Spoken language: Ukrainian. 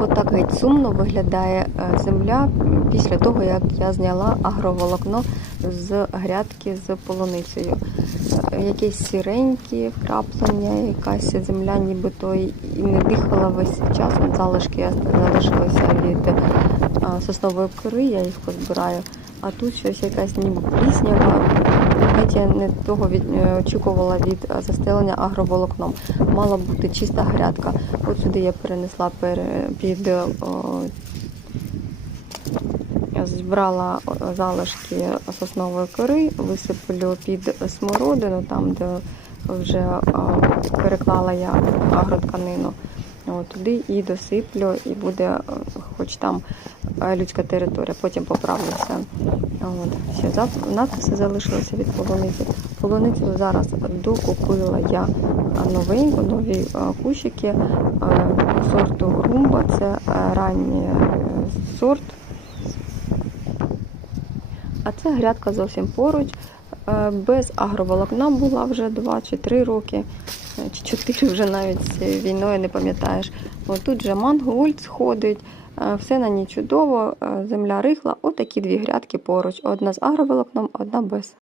Отак геть сумно виглядає е, земля після того, як я зняла агроволокно з грядки з полуницею. Е, Якісь сіренькі вкраплення, якась земля нібито і не дихала весь час. Залишки залишилися від е, соснової кори, я їх позбираю. А тут щось якась ніби пліснява. Геть я не того від, е, очікувала від е, застелення агроволокном. Мала бути чиста грядка. От сюди я перенесла пере, під е, о, збрала залишки соснової кори, висиплю під смородину, там, де вже переклала я агротканину. От, туди і досиплю, і буде е, хоч там е, людська територія, потім поправлюся. От, ще зап- надписи залишилися від полуниці. Полуницю зараз докупила я новеньку, нові е, кущики е, сорту румба. Це е, ранній е, сорт. А це грядка зовсім поруч. Е, Без агроволокна була вже 2 чи 3 роки, е, чи чотири вже навіть з війною не пам'ятаєш. Тут же мангольд сходить, е, все на ній чудово, е, земля рихла. Отакі дві грядки поруч. Одна з агроволокном, одна без.